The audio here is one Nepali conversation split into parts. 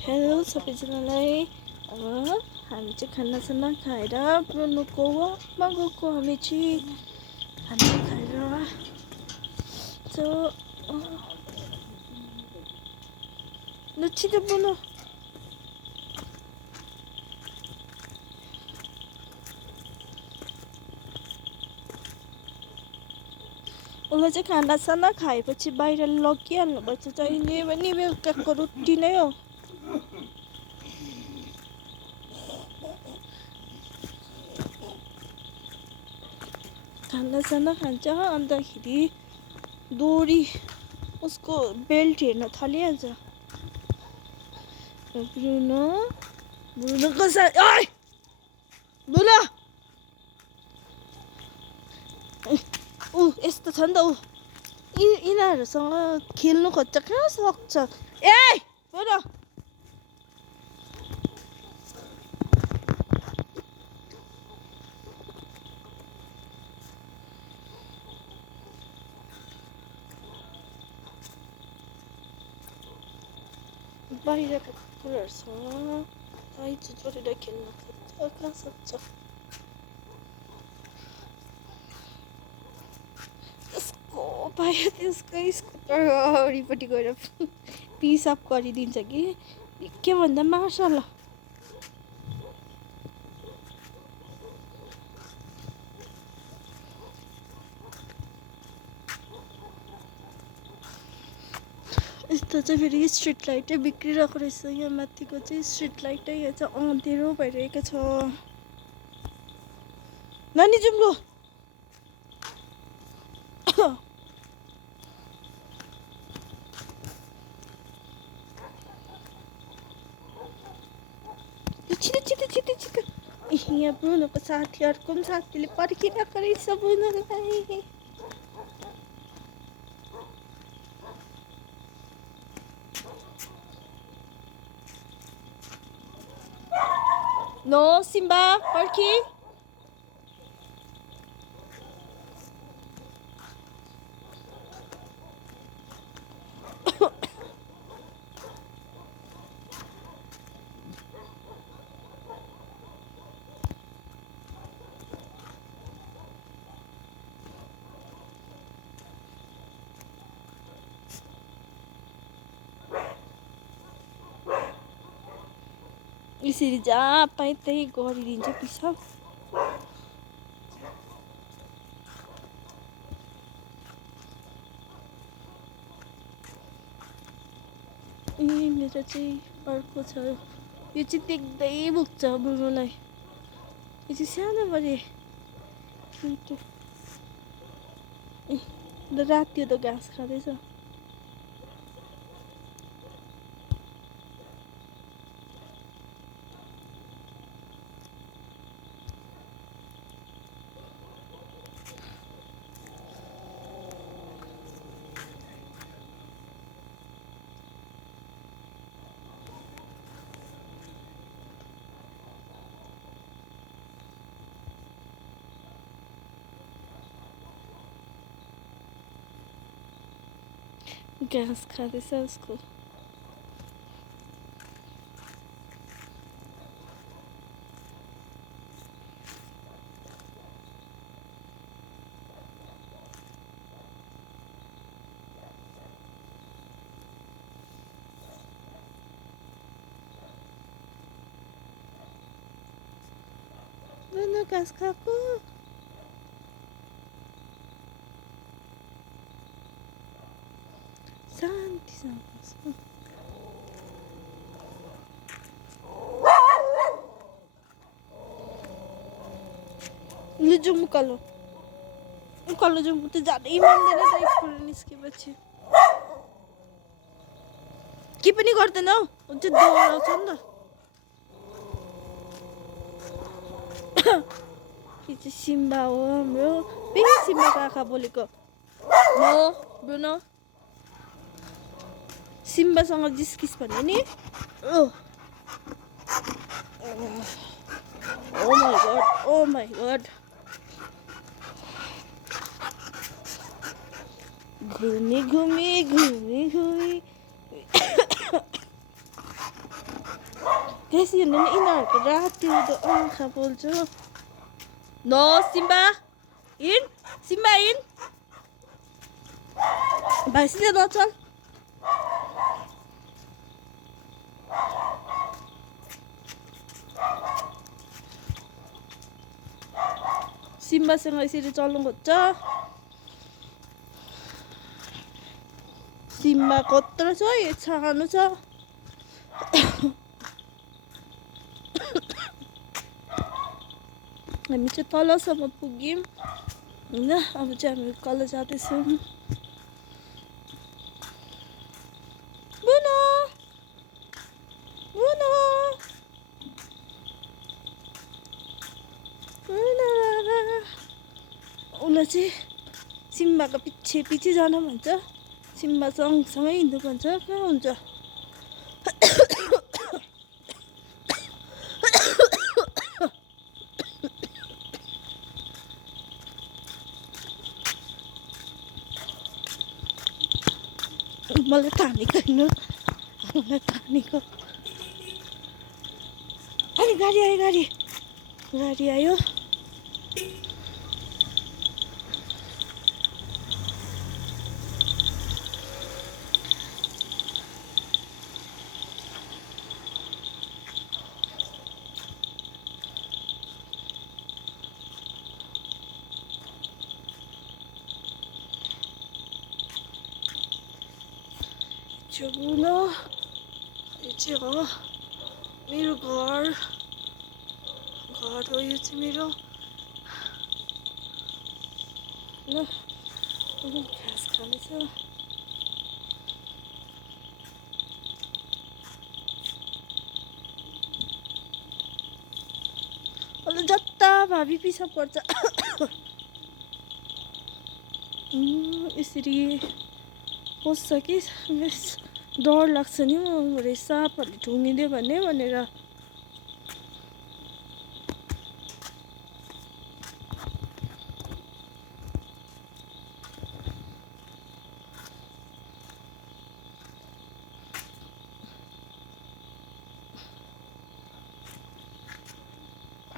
हेलो सबैजनालाई। अब हामी चाहिँ खानासाना खाएर ब्रुनोको वाकमा गएको। हामी चाहिँ खाना खाएर सो ल छिटो ब्रुनो। उसलाई चाहिँ खानासाना खाएपछि बाहिर लगिहाल्नुपर्छ जहिले पनि बेलुकाको रुटिन नै हो। खानासाना खान्छ अन्तखेरि दोरी उसको बेल्ट हेर्न थालिहाल्छ। ब्रुनोको साथ ब्रुनो ऊ यस्तो छ नि त। ऊ यिनीहरूसँग खेल्नु खोज्छ कहाँ सक्छ। ब्रुनो बाहिरको कुकुरहरूसँग दाइजो जोडेर खेल्न खोज्छ कहाँ सक्छ। त्यसको बाहिर त्यसकै स्कुटर अगाडिपट्टि गएर पिसाब गरिदिन्छ कि के भन्दा मार्सल। यस्तो चाहिँ फेरि स्ट्रिट लाइटै बिग्रिरहेको रहेछ। यहाँ माथिको चाहिँ स्ट्रिट लाइटै यहाँ चाहिँ अँधेरो भइरहेको छ। नानी जुम्लो छिटो छिटो छिटो छिटो। यहाँ ब्रुनोको साथीहरूको पनि साथीले पर्खिरहेको रहेछ ब्रुनोलाई। No Simba पर्खी। यसरी जहाँ पाए त्यही गरिदिन्छ पिसाब। मेरो चाहिँ अर्को छ। यो चाहिँ देख्दै भुक्छ ब्रुनोलाई। यो चाहिँ सानो बढे राति त घाँस खाँदैछ। घाँस खाँदैछ उसको। ब्रुनो घाँस खाएको। शान्तिसँग बस्नु। लु जाउँ उकालो। उकालो जाउँ। त जाँदै मान्दैन त स्कुल निस्केपछि। के पनि गर्दैन हौ हुन्छ दौडाउँछ नि त। यो चाहिँ सिम्बा हो हाम्रो। फेरि सिम्बाको आँखा बोलेको। नो ब्रुनो सिम्बासँग जिस्किस भन्यो नि। ओ माई गड घुमी घुमी घुमी घुमी Guys, yun na inarko ratio doon ka boljo. No, Simba. In? Simba in? भाइसिले ल चल सिम्बासँग यसरी चल्नु खोज्छ सिम्बा कत्रो छ यो सानो छ हामी चाहिँ तलसम्म पुग्यौँ हैन अब चाहिँ हामी कल जाँदैछौँ बुनो बुनो उसलाई चाहिँ सिम्बाको पछि पछि जान भन्छ सिम्बा सँगसँगै हिँड्नु भन्छ कहाँ हुन्छ मलाई तानेको हैन मलाई तानेको अनि गाडी आयो गाडी आयो बुनो यो चाहिँ हो मेरो घर हो यो चाहिँ मेरो ल घाँस खाँदैछ अहिले जता भाबी पिसा पर्छ यसरी पस्छ कि डर लाग्छ नि भरे सापहरूले ठुङ्गिदियो भने भनेर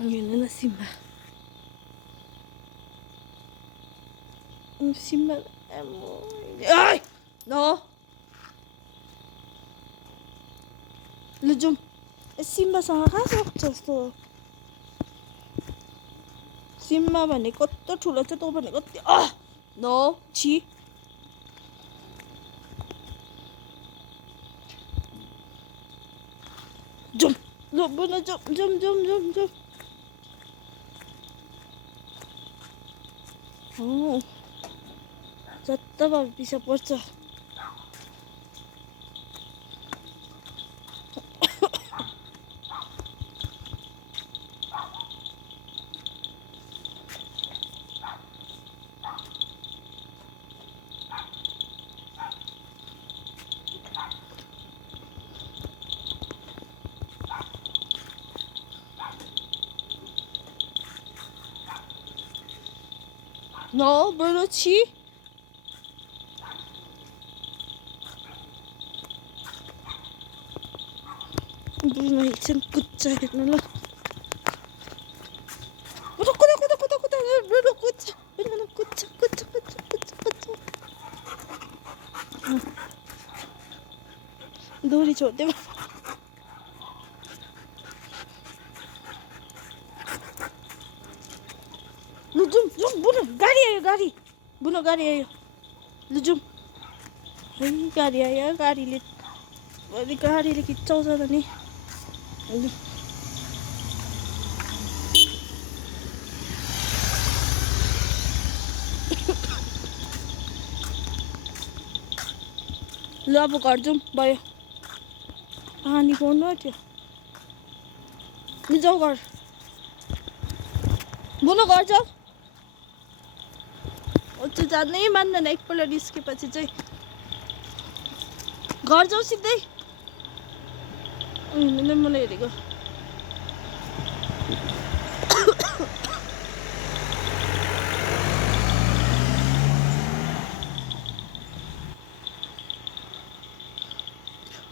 हेर्नु न सिम्बा न ल जाउँ सिम्बासँग कहाँ सक्छ जस्तो सिम्बा भने कत्रो ठुलो छ तँ भने कति न छि जाउँ ल बुन जाउँ जता भए पिसा पर्छ No, Bruno Chi. Bruno एकछिन कुद्छ हेर्नु ल कुद Bruno कुद्छ डोरी छोड्दै ल जाउँ बुनो गाडी आयो ल जाउँ है गाडी आयो गाडीले खिचाउँछ त नि ल अब घर जाउँ भयो पानी पर्नु आँट्यो ल जाऊ घर बुनो घर जाऊ चाहिँ जानै मान्दैन एकपल्ट निस्केपछि चाहिँ घर जाऊ सिधै मलाई हेरेको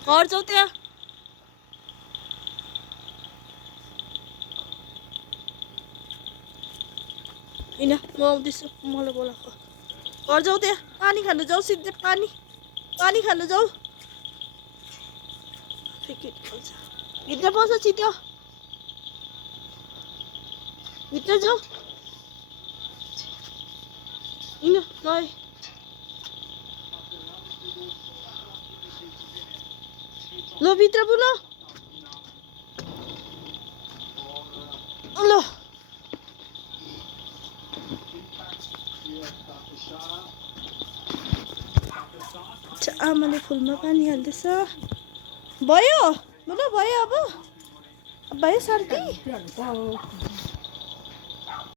घर जाऊ त्यहाँ हिँड म आउँदैछु मलाई बोलाएको घर जाऊ त्यहाँ पानी खानु जाऊ सिधै पानी खानु जाऊ भित्र पस्छ छिटो भित्र जाऊ हिँड ल ल भित्र पुल ल आमाले फुलमा पानी हाल्दैछ भयो ल भयो अब भयो सर्दी